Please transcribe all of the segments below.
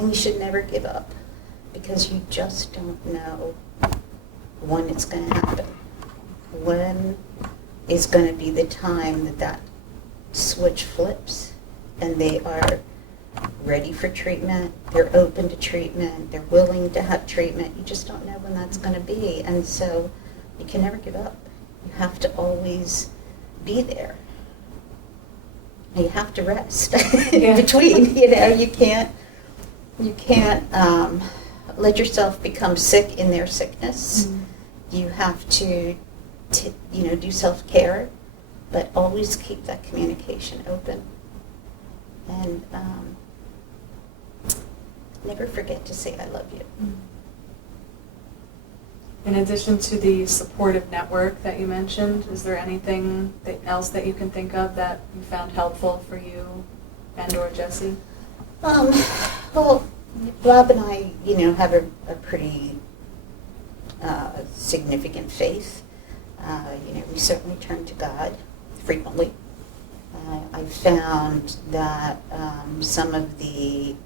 And you should never give up, because you just don't know when it's going to happen. When is going to be the time that that switch flips and they are ready for treatment, they're open to treatment, they're willing to have treatment. You just don't know when that's going to be. And so you can never give up. You have to always be there. And you have to rest in between. You can't let yourself become sick in their sickness. Mm-hmm. You have to do self-care, but always keep that communication open. And never forget to say I love you. In addition to the supportive network that you mentioned, is there anything else that you can think of that you found helpful for you and or Jesse? Well, Rob and I, have a pretty significant faith. We certainly turn to God frequently. I found that some of the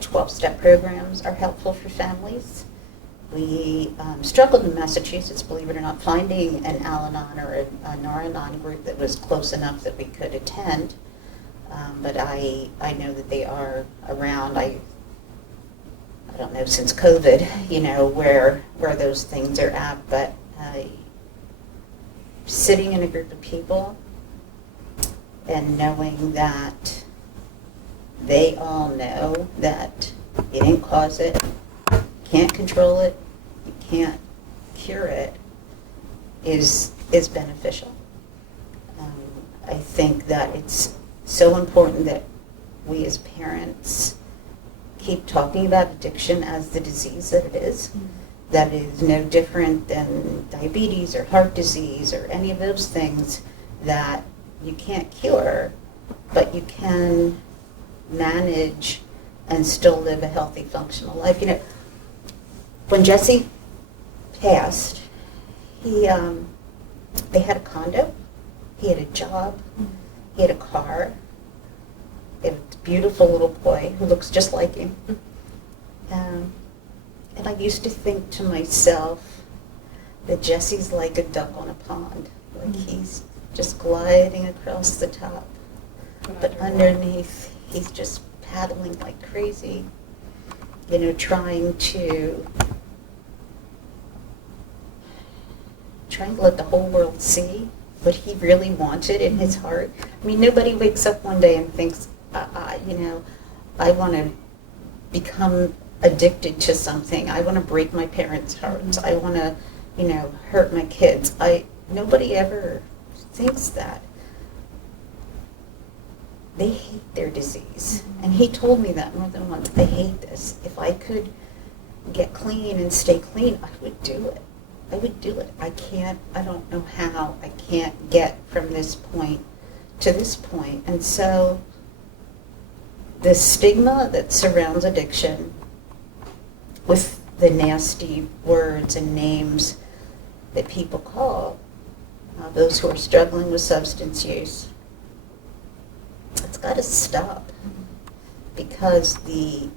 12-step programs are helpful for families. We struggled in Massachusetts, believe it or not, finding an Al-Anon or a Nar-Anon group that was close enough that we could attend. But I know that they are around. I don't know, since COVID, where those things are at. But sitting in a group of people and knowing that they all know that you didn't cause it, can't control it, you can't cure it, is beneficial. I think that it's so important that we as parents keep talking about addiction as the disease that it is. Mm-hmm. That is no different than diabetes or heart disease or any of those things that you can't cure, but you can manage and still live a healthy, functional life. When Jesse passed, they had a condo, he had a job, he had a car, he had a beautiful little boy who looks just like him. And I used to think to myself that Jesse's like a duck on a pond, like he's just gliding across the top, but underneath he's just paddling like crazy, trying to let the whole world see what he really wanted in his heart. I mean, nobody wakes up one day and thinks, I want to become addicted to something. I want to break my parents' hearts. I want to, hurt my kids. Nobody ever thinks that. They hate their disease. And he told me that more than once. I hate this. If I could get clean and stay clean, I would do it. I would do it. I don't know how. I can't get from this point to this point. And so the stigma that surrounds addiction, with the nasty words and names that people call those who are struggling with substance use, it's got to stop, because the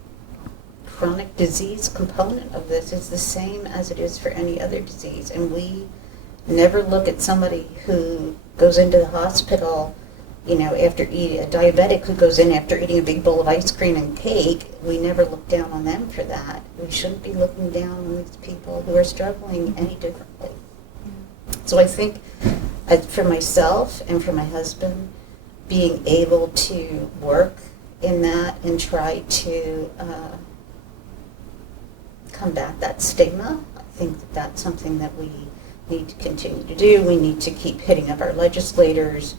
chronic disease component of this is the same as it is for any other disease. And we never look at somebody who goes into the hospital, after eating, a diabetic who goes in after eating a big bowl of ice cream and cake. We never look down on them for that. We shouldn't be looking down on these people who are struggling any differently. So I think for myself and for my husband, being able to work in that and try to combat that stigma, I think that that's something that we need to continue to do. We need to keep hitting up our legislators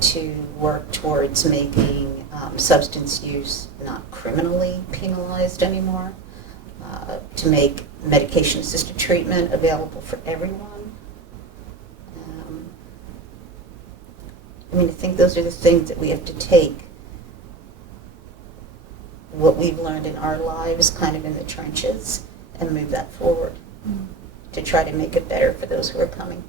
to work towards making substance use not criminally penalized anymore, to make medication-assisted treatment available for everyone. I think those are the things that we have to take what we've learned in our lives kind of in the trenches and move that forward to try to make it better for those who are coming.